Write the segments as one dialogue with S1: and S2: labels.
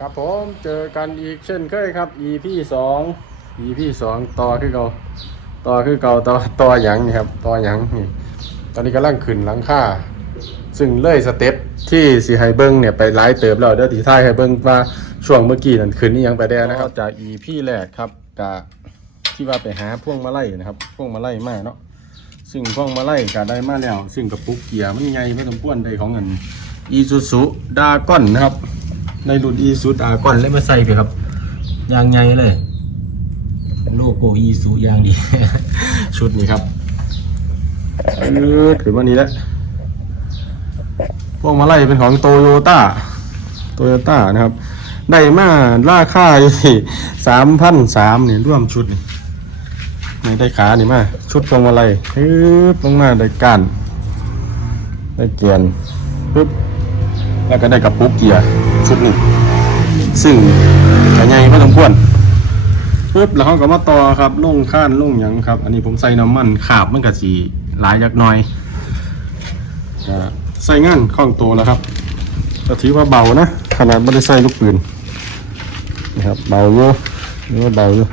S1: ครับผมเจอกันอีกเช่นเคยครับ EP สอง EP สองต่อคือเก่าต่อคือเก่าต่อต่อหยังนี่ครับต่อหยังนี่ตอนนี้กำลังขึ้นหลังค่า ซึ่งเลยสเต็ปที่สีไฮเบิ้งเนี่ยไปไลฟ์เติบแล้วเดี๋ยวตีท้ายไฮเบิ้งว่าช่วงเมื่อกี้นั่นขึ้นนี่ยังไปได้นะครับจาก EP แรกครับกะที่ว่าไปหาพ่วงมาไลัยนะครับพ่วงมาไลัยมาเนาะซึ่งพ่วงมาไลัยก็ได้มาแล้ว ซึ่งกระปุกเกียร์มันใหญ่พอสมควรได้ของเงินอีซูซุดาก้อนนะครับ ในรุ่นอีซูดาก้อนเลยมาใส่ไปครับยางใหญ่เลยโลโก้อีซูยางดี ชุดนี้ครับยืดขึ้นมานี้แล้วพวกมาไล่เป็นของโตโยต้าโตโยต้านะครับ ได้มาราคาอยู่ที่สามพันสามนี่ร่วมชุดนี่นี่ได้ขานี่มาชุดพวงมาลัยปึ๊บลงมาได้ก้านได้เกียนปึ๊บแล้วก็ได้กับปุ๊กเกียร์ ชุดหนึ่งซึ่งกระใหญ่พอสมควรปุ๊บแล้วเขาก็มาต่อครับลงข้านลงหยังครับ อันนี้ผมใส่น้ำมันขาบมันก็สีหลายจักหน่อยใส่งานคล่องตัวแล้วครับก็ถือว่าเบานะขนาดไม่ได้ใส่ลูกปืนนะครับเบาอยู่นี่ว่าเบาอยู่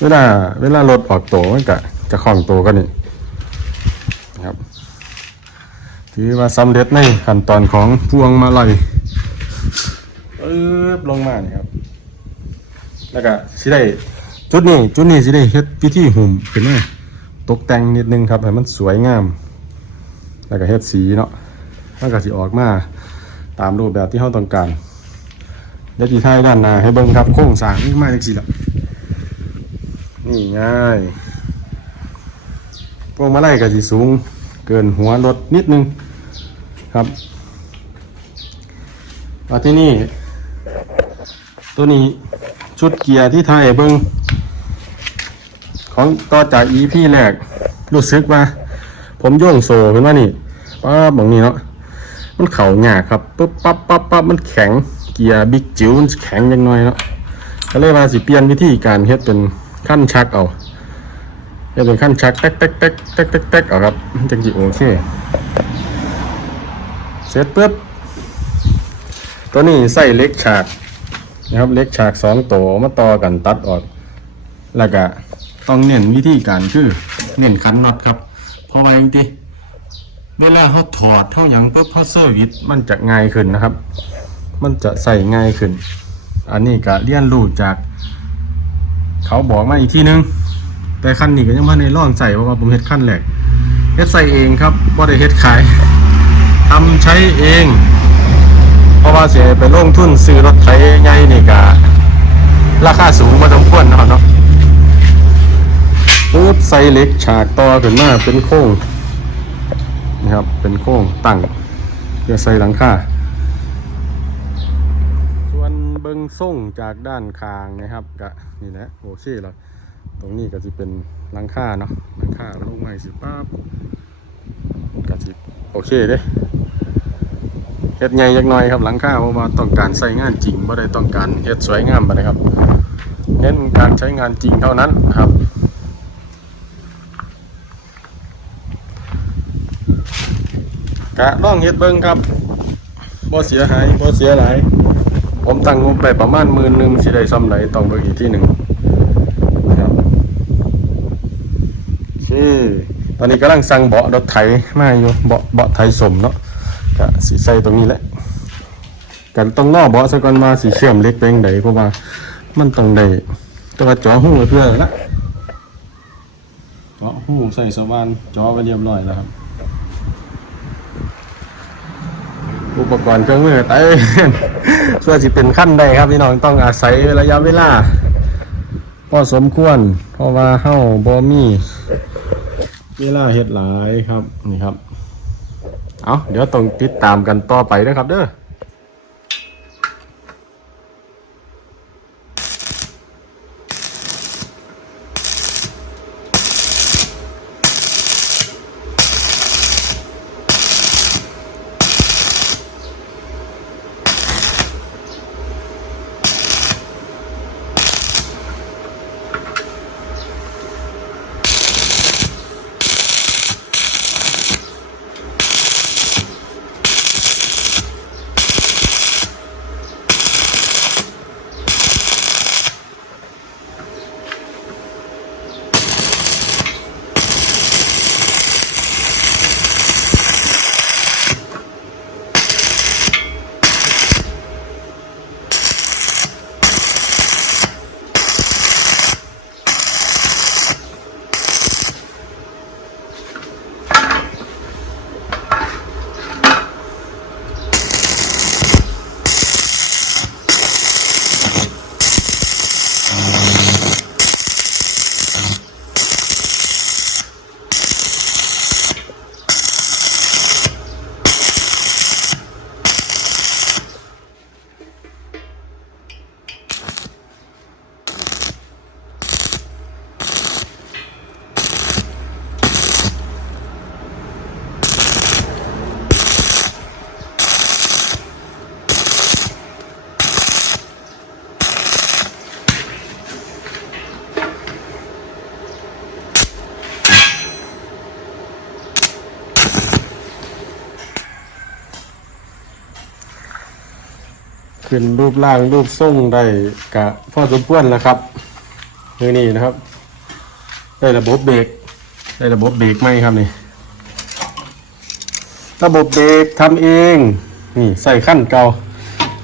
S1: เวลาเวลารถออกตัวมันก็ จะคล่องตัวก็นี่นะครับถือว่าสำเร็จในขั้นตอนของพวงมาลัยปึ๊บลงมานี่ครับ แล้วก็สิได้จุดนี้จุดนี้สิได้เฮ็ดพิธีหุ่มขึ้นมาตกแต่งนิดนึงครับให้มันสวยงาม แล้วก็เฮ็ดสีเนาะมันก็สิออกมาตามรูปแบบที่เราต้องการเดี๋ยวที่ท้ายด้านหน้าให้เบิ่งครับโครงสร้างมันมาจังซี่ล่ะนี่ง่าย พวงมาลัยก็สิสูงเกินหัวรถนิดนึงครับมาที่นี่ ตัวนี้ชุดเกียร์ที่ไทยเบิงของต่อจาก EP แรกรู้สึกว่า ผมโย่งโซ่ขึ้นมานี่ป้าบบางนี้เนาะมันเข่าหยาครับปุ๊บปั๊บปั๊บปั๊บมันแข็งเกียร์บิ๊กจิ๋วมันแข็งยังน้อยเนาะก็เลยมาสิเปลี่ยนวิธีการเฮ็ดเป็นขั้นชักเอา เฮ็ดเป็นขั้นชักแต๊กแต๊กแต๊กแต๊กแต๊กแต๊กเอาครับจังจิโอเคเสร็จปุ๊บตัวนี้ใส่เล็กฉากนะครับเล็กฉากสองตัวมาต่อกันตัดออกแล้วก็ต้องเน้นวิธีการคือเน้นคันน็อตครับ เพราะว่าจริงๆเวลาเขาถอดเท่าหยังปุ๊บเขาเซอร์วิสมันจะง่ายขึ้นนะครับ มันจะใส่ง่ายขึ้น อันนี้ก็เรียนรู้จาก เขาบอกมาอีกทีนึง แต่ขั้นนี้ก็ยังไม่ในร่องใส่เพราะว่าผมเฮ็ดขั้นแรกเฮ็ดใส่เองครับบ่ได้เฮ็ดขายทำใช้เอง เพราะว่าเสียไปลงทุนซื้อรถไถใหญ่นี่ก็ราคาสูงมาสมควรเนาะเนาะปุ๊บใส่เหล็กฉากต่อขึ้นมาเป็นโค้งนะครับ เป็นโค้งตั้งเพื่อใส่หลังคาส่วนเบิงส่งจากด้านคางนะครับก็นี่นะโอเคแล้ว ตรงนี้ก็จะเป็นหลังคาเนาะหลังคาลงมาสิปั๊บก็จะโอเคเด้เฮ็ดใหญ่จักน่อยครับหลังคาเพราะว่าต้องการใช้งานจริงบ่ได้ต้องการเฮ็ดสวยงามปนใดครับเน้นการใช้งานจริงเท่านั้นครับกะลองเฮ็ดเบิ่งครับบ่เสียหายบ่เสียหลายผมตั้งงบไปประมาณหมื่นหนึ่งสิได้ซ้ำไหนต้องเบิ่งอีกที่หนึ่งนะครับ โอเคตอนนี้กำลังสั่งเบาะรถไถมาอยู่เบาะเบาะไถสมเนาะก็สีใส่ตรงนี้แหละกันต้องนอกเบาะซะก่อนมาสีเชื่อมเล็กไปยังไดเพราะว่ามันต้องได้ตัวจ่อหูเพื่อละเจาะหูใส่สว่านจ่อไปเรียบร้อยแล้วครับ อุปกรณ์เครื่องมือเต้นส่วนสิเป็นขั้นใดครับพี่น้องต้องอาศัยระยะเวลาพอสมควร เพราะว่าเฮ้าบ่มี เวลาเฮ็ดหลายครับนี่ครับ เอาเดี๋ยวต้องติดตามกันต่อไปนะครับเด้อ ขึ้นรูปร่างรูปทรงได้กะพอสมควรแล้วครับมือนี้นะครับ ได้ระบบเบรกได้ระบบเบรกไหมครับนี่ระบบเบรกทำเอง นี่ใส่ขั้นเก่า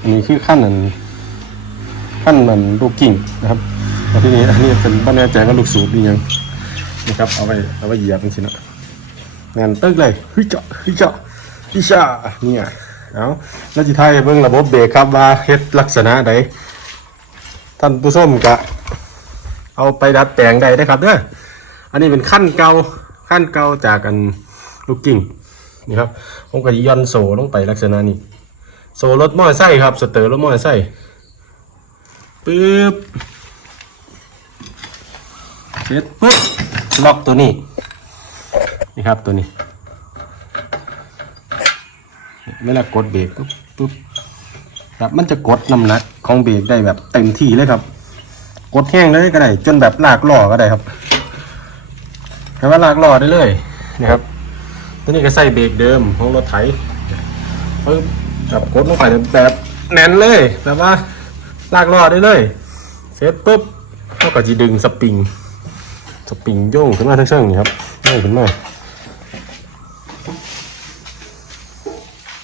S1: อันนี้คือขั้นอันขั้นมันลูกกิ่งนะครับแล้วที่นี้อันนี้เป็นบ้านแน่ใจว่าลูกสูบดียังนะครับเอาไปเอาไปเหยียบจริงๆนะงานตึกเลยฮ้ยเจาะฮ้ยเจาะฮิชาเนี่ย เอาแล้วจิไทยเบิ่งระบบเบรกครับว่าเฮ็ดลักษณะใดท่านผู้ชมกะเอาไปดัดแปลงได้นะครับเด้ออันนี้เป็นขั้นเก่าขั้นเก่าจากกันลูกกิ่งนี่ครับผมก็ย่อนโซ่ลงไปลักษณะนี้โซ่รถมอไซค์ครับสเตอร์รถมอไซค์ปึ๊บเสร็จปึ๊บล็อกตัวนี้นี่ครับตัวนี้ เวลากดเบรกปุ๊บปุ๊บครับมันจะกดน้ำหนักของเบรกได้แบบเต็มที่เลยครับ กดแห้งเลยก็ได้ จนแบบลากล้อก็ได้ครับให้ว่าลากล้อได้เลยนะครับตัวนี้ก็ใส่เบรกเดิมของรถไถปึ๊บแบบกดลงไปแบบแน่นเลยแบบว่าลากล้อได้เลย เสร็จปุ๊บเขาก็จะดึงสปริง สปริงโยงขึ้นมาทั้งเชิงนี่ครับโยงขึ้นมา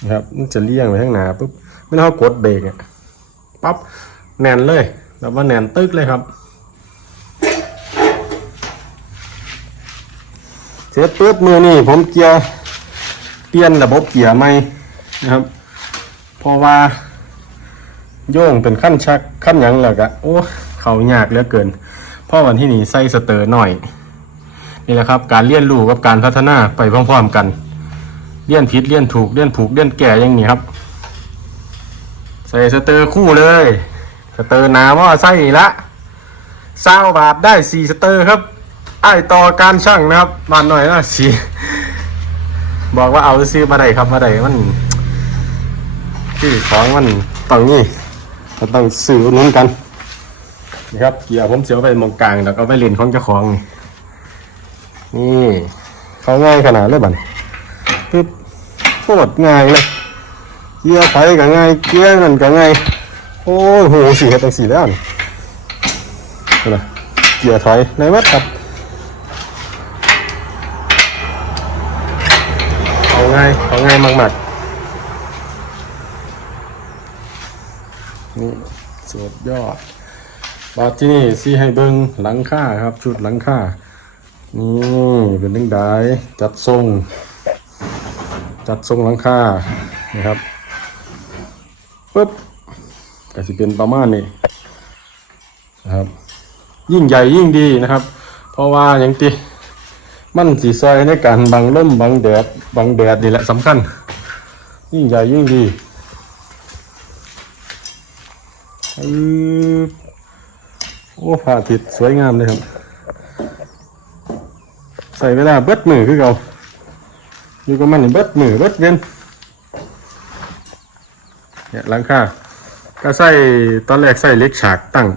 S1: นะ ครับ มันจะเลี่ยงไปข้างหน้าปุ๊บไม่ต้องกดเบรกอะปั๊บแน่นเลยแบบว่าแน่นตึกเลยครับเสร็จปุ๊บมือนี่ผมเกียร์เปลี่ยนระบบเกียร์ใหม่นะครับเพราะว่าโย่งเป็นขั้นชักขั้นยังแล้วกะโอ้เขายากเหลือเกินพราะวันที่นี่ใส่สเตอร์หน่อย นี่แหละครับ การเรียนรู้กับการพัฒนาไปพร้อมๆกัน เรียนผิดเรียนถูกเรียนผูกเรียนแก่อย่างนี้ครับ ใส่สเตอร์คู่เลย สเตอร์หนาว่าใส่ละเศร้าบาทได้สี่สเตอร์ครับไอต่อการช่างนะครับมาหน่อยนะสีบอกว่าเอาซื้อมาได้ครับมาได้มันที่ของมันต้องนี่ก็ต้องซื้ออุดหนุนกันนี่ครับเกียร์ผมเสียไปมองกลางแล้วก็ไปเล่นของเจ้าของนี่นี่เขาง่ายขนาดเลยบัน ปึ๊บโคตรง่ายเลยเกียร์ไฟก็ง่ายเกียร์นั่นก็ง่ายโอ้โหสีเห็ดตั้งสีแล้วนี่นะเกียร์ถอยในวัดครับเอาง่ายเอาง่ายมากๆนี่สุดยอดบาที่นี่ซีให้เบิ้งหลังค่าครับ ชุดหลังค่านี่เป็นดึงได้จัดทรง จัดทรงหลังคานะครับปึ๊บก็สิเป็นประมาณนี้นะครับ ยิ่งใหญ่ยิ่งดีนะครับ เพราะว่าอย่างที่มันสีซอยในการบังลมบังแดดบังแดดนี่แหละสำคัญ ยิ่งใหญ่ยิ่งดีโอ้พระอาทิตย์สวยงามเลยครับ ใส่เวลาเบิดมือคือเรา อยู่กับมันนี่เบิดมือเบิดเว้นเนี่ยหลังคาก็ใส่ตอนแรกใส่เล็กฉากตั้ง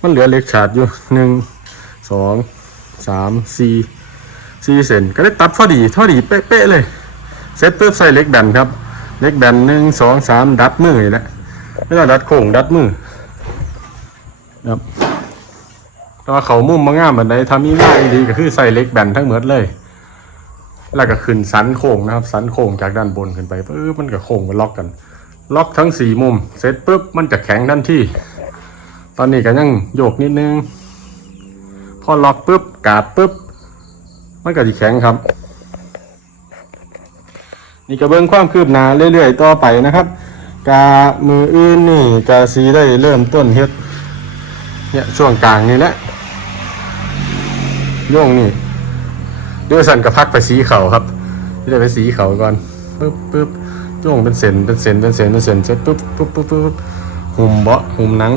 S1: มันเหลือเล็กฉากอยู่หนึ่งสองสามสี่สี่เซนก็ได้ตัดพอดีเท่าดีเป๊ะๆเลยเสร็จปุ๊บใส่เล็กแบนครับ เล็กแบนหนึ่งสองสามดัดมือนี่แหละไม่ต้องดัดโค้งดัดมือครับแต่ว่าเขามุมมางามแบบใดทำมีง่ายดีก็คือใส่เล็กแบนทั้งหมดเลย แล้วก็ขึ้นสันโค้งนะครับ สันโค้งจากด้านบนขึ้นไปปุ๊บมันก็โค้งไปล็อกกัน ล็อกทั้งสี่มุม เสร็จปุ๊บมันจะแข็งทันทีตอนนี้ก็ยังโยกนิดนึง พอล็อกปุ๊บกาดปุ๊บมันก็จะแข็งครับ นี่ก็เบิ่งความคืบหน้าเรื่อยๆต่อไปนะครับกามืออื่นนี่กาสีได้เริ่มต้นเฮ็ดเนี่ยช่วงกลางนี่แหละโยงนี่ ด้วยสันกับพักไปสีเขาครับที่ได้ไปสีเขาก่อนปึ๊บปึ๊บโย่งเป็นเส้นเป็นเส้นเป็นเส้นเป็นเส้นเสร็จปุ๊บปุ๊บปุ๊บปุ๊บหุ่มเบาะหุ่มหนัง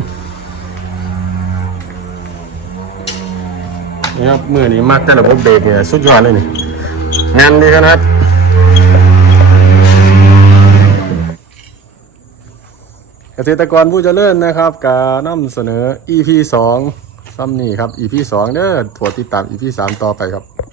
S1: นี่ครับมือนี้มักแต่ระบบเบรกเนี่ยสุดยอดเลยนี่งานดีขนาดเกษตรกรผู้เจริญนะครับการนำเสนอ EP 2ซ้ำนี่ครับ EP 2เด้อถั่วติดตาม EP 3 ต่อไปครับ